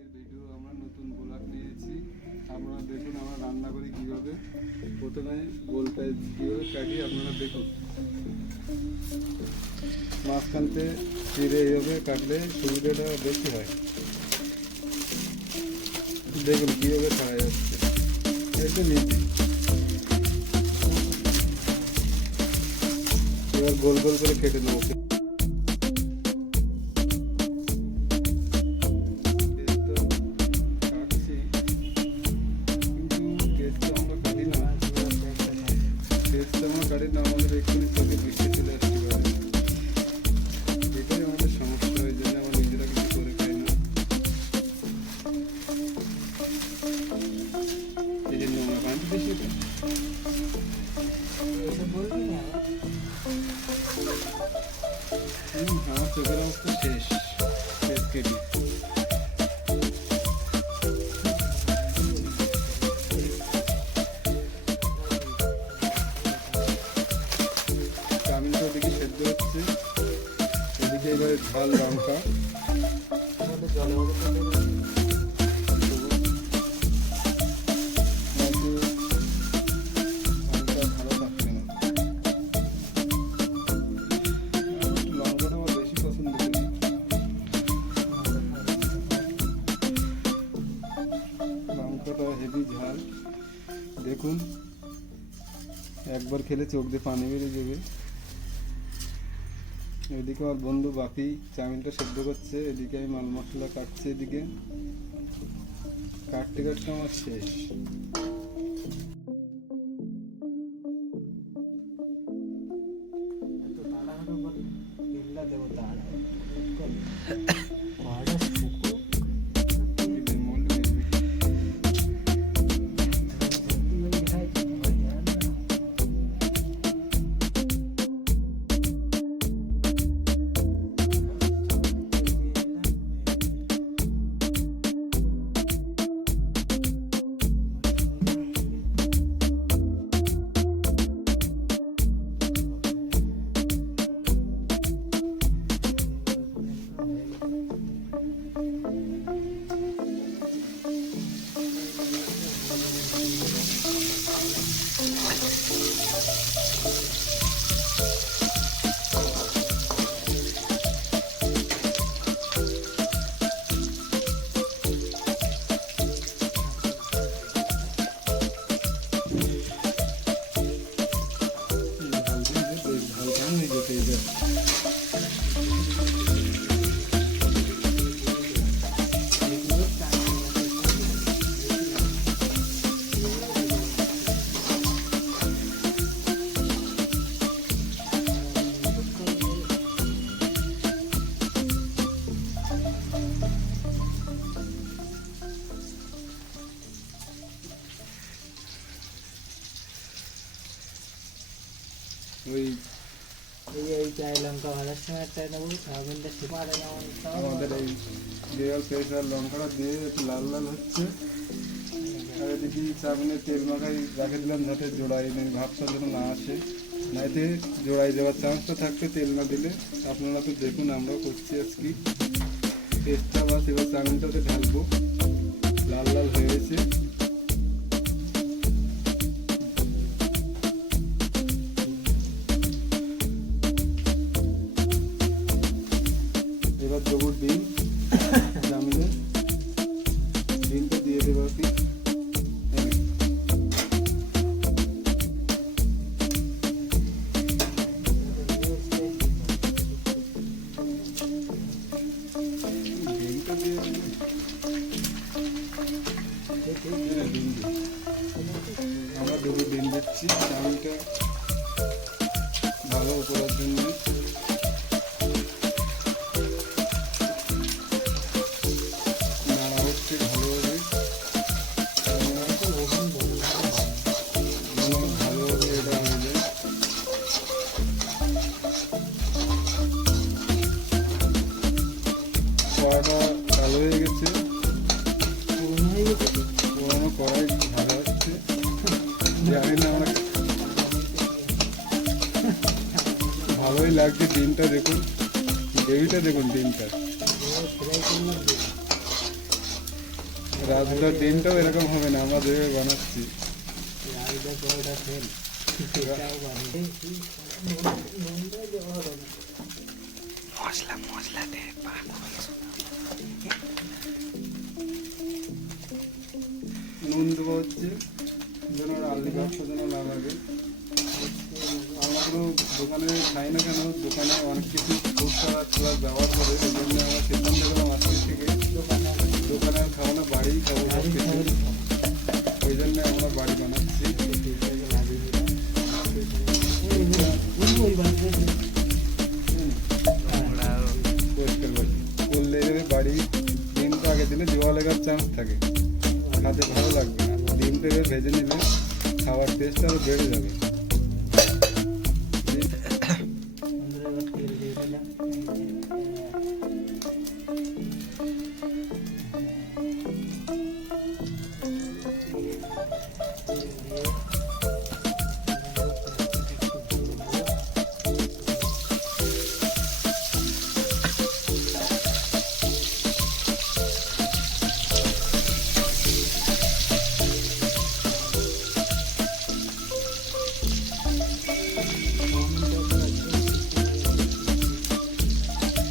আজকের ভিডিও আমরা নতুন ব্লগ নিয়েছি। আপনারা দেখুন আমরা রান্না করি কীভাবে। প্রথমে গোলটা কীভাবে কাটি আপনারা দেখুন। মাঝখানতে চিড়ে এইভাবে কাটলে সুবিধাটা বেশি হয়। দেখুন কীভাবে খাওয়া যাচ্ছে, একদম ইজি। এবার গোল গোল করে কেটে নেবো। কাটি না আমাদের এক্ষুনি চোখে বৃষ্টি চলে আসতে পারে, এটাই আমাদের সমস্যা। ওই জন্য আমরা নিজেরা কিছু করে খাই না, এই জন্য আমরা কাঁদতে বেশি হ্যাঁ আমার চোখের অবস্থা শেষ কেটে। চাউমিনটা ওদিকে সেদ্ধ হচ্ছে, এদিকে এবারে ঝাল লঙ্কা ভালো থাকছে না। লঙ্কাটা আমার বেশি পছন্দ করি। লঙ্কাটা হেভি ঝাল, দেখুন একবার খেলে চোখ দিয়ে পানি বেরিয়ে যাবে। এদিকে আমার বন্ধু বাপি চাউমিনটা সেদ্ধ করছে, এদিকে আমি মাল মশলা কাটছি। এদিকে কাটতে কাটতে আমার শেষ। লঙ্কা ভাজার সময় একটা নেবো, চাউমিনটা সুপারে আমাদের এই দেওয়াল পেঁয়াজ লঙ্কাটা দিয়ে একটু লাল লাল হচ্ছে। আর এদিকে চাউমিনের তেল মাখাই রেখে দিলাম যাতে জোড়াই নেই ভাবটা যেন না আসে, না এতে জোড়াই যাওয়ার চান্সটা থাকতে তেল না দিলে। আপনারা তো দেখুন আমরাও করছি আজকে। পেস্টটা বাস এবার চাউমিনটাতে ঢালবো, লাল লাল হয়ে গেছে। এবার দেবো ডিম, চাউমিনে ডিমটা দিয়ে দেবো আর কি। ডিমটা দিয়ে আমরা দেবো ডিম দিচ্ছি চাউমিনটা ভালো করার জন্য। কড়াটা কালো হয়ে গেছে, পুরোনো কড়াই ভালো হচ্ছে, জানি না আমার ভালোই লাগছে। ডিমটা দেখুন, গ্রেভিটা দেখুন, ডিমটা রাজুদার ডিমটাও এরকম হবে না, আমরা যেভাবে বানাচ্ছি। রাজুদার পরোটা ফেল, সেটাও বানিয়ে নুনটা দেওয়া হবে না। মশলা দে নুন দেবো হচ্ছে যেন আলু ব্যবসা যেন না লাগে। আমরা কোনো দোকানে খাই না কেন, দোকানে অনেক কিছু ফুড কালার ব্যবহার করে, ওই জন্য আমরা সিদ্ধান্ত নিলাম আজকে থেকে দোকানে আর খাবো না, বাড়িই খাবো সব কিছু। ওই জন্য আমরা বাড়ি বানাচ্ছি। পরিষ্কার বাড়ি করলে এভাবে বাড়ি ডিমটা আগে দিলে জোয়া লাগার চান্স থাকে, খাতে ভালো লাগবে না। ডিমটা এবার ভেজে নিলে খাওয়ার টেস্ট আরও বেড়ে যাবে। তেল দিয়ে দিলাম।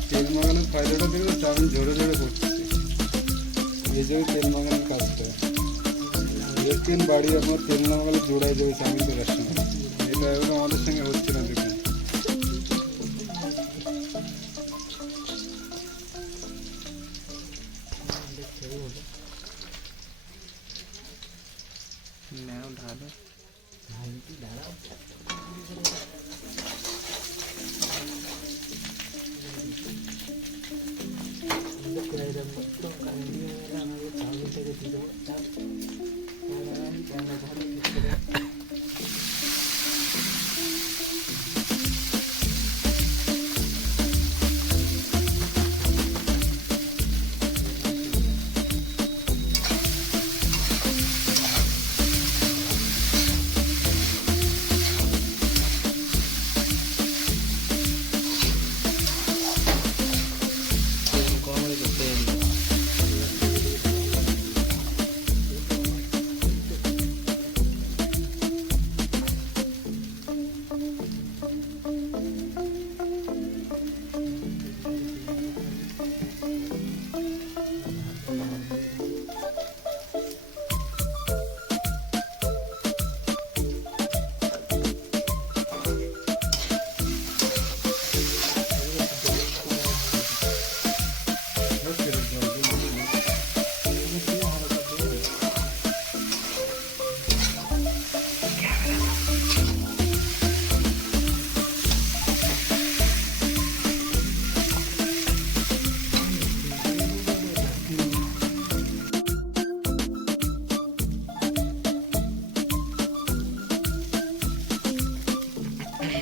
তেল মাখানোর ফায়দাটা দেখলে চাউমিন ঝরে ঝরে পড়ছে, এই জন্য তেল মাখানোর কাজটা। দেখবেন বাড়ি আপনার তেল না মাখালে জোড়ায় যাবে চাউমিন করার সময়। এটা এখন আমাদের সঙ্গে হচ্ছে না, দেখুন। চাউমিনটাকে দিয়ে দেবো।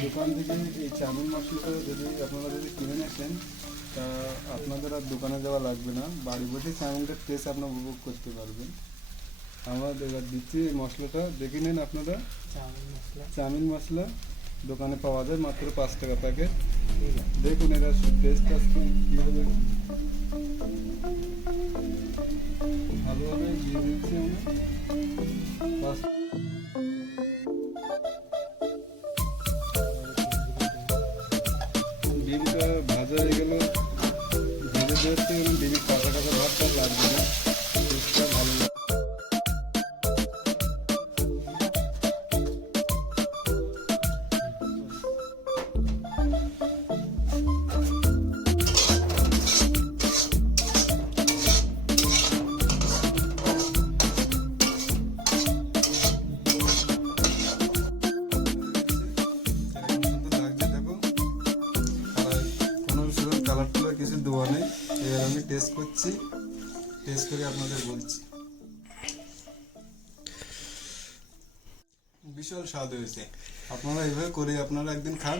দোকান থেকে এই চাউমিন মশলাটা আপনারা যদি কিনে আসেন, তা আপনাদের আর দোকানে যাওয়া লাগবে না, বাড়ি বসে চাউমিনটার টেস্ট আপনারা উপভোগ করতে পারবেন। আমরা এবার দিচ্ছি এই মশলাটা, দেখে নিন আপনারা। চাউমিন মশলা দোকানে পাওয়া যায় মাত্র 5 টাকা প্যাকেট। দেখুন এরা টেস্ট আজকে কীভাবে ভালোভাবে দিয়ে দিচ্ছি আমরা। ডিমটা ভাজা হয়ে গেল, ভেজে দিয়েছে, ডিমের কাঁচা কাঁচা ভাতটা লাগবে না, টেস্টটা ভালো লাগবে। কালার টালার কিছু দেওয়া নেই। এবার আমি টেস্ট করছি, টেস্ট করে আপনাদের বলছি। বিশাল স্বাদ হয়েছে, আপনারা এইভাবে করে আপনারা একদিন খান।